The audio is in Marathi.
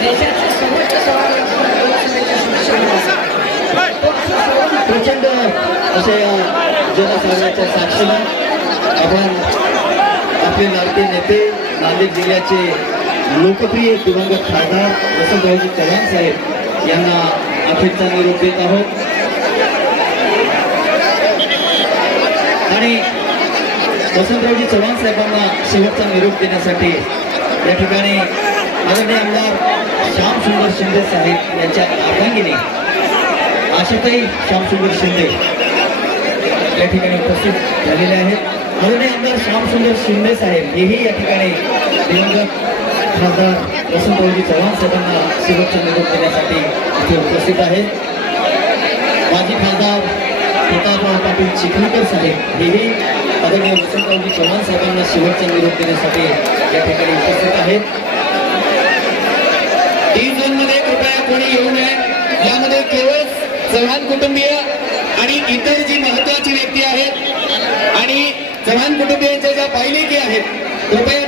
देशाचे सर्वोच्च प्रचंड अशा या जनसागराच्या साक्षीने आपण आपले लाडके नेते नांदेड जिल्ह्याचे लोकप्रिय दिवंगत खासदार वसंतरावजी चव्हाण साहेब यांना अखेरचा निरोप देत आहोत आणि वसंतरावजी चव्हाण साहेबांना शेवटचा निरोप देण्यासाठी या ठिकाणी आदरणीय आमदार श्यामसुंदर शिंदे साहेब यांच्या अर्धांगिनी आशाताई श्यामसुंदर शिंदे या ठिकाणी उपस्थित झालेले आहेत। आदरणीय आमदार श्यामसुंदर शिंदे साहेब हेही या ठिकाणी दिवंगत खासदार वसंतरावजी चव्हाण साहेबांना शेवटचा निरोप देण्यासाठी इथे उपस्थित आहेत। माजी खासदार प्रतापराव पाटील चिखलीकर साहेब हेही आदरणीय वसंतरावजी चव्हाण साहेबांना शेवटचा निरोप देण्यासाठी या ठिकाणी उपस्थित आहेत। तीन झोनमध्ये कृपया कोणी येऊ नये। यामध्ये केवळ चव्हाण कुटुंबीय आणि इतर जी महत्वाची व्यक्ती आहेत आणि चव्हाण कुटुंबियांच्या ज्या पायलेकी आहेत कृपया